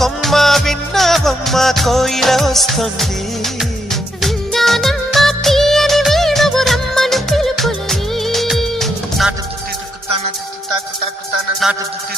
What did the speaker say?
కొమ్మ విన్నావమ్మ కోయిల వస్తుంది. విన్నానమ్మ తీయని వేణువు రమ్మను పిలుపులని. నాటు దుత్తి దుక్కుతాన దుత్తి తాకు తాకుతాన నాటు దుత్తి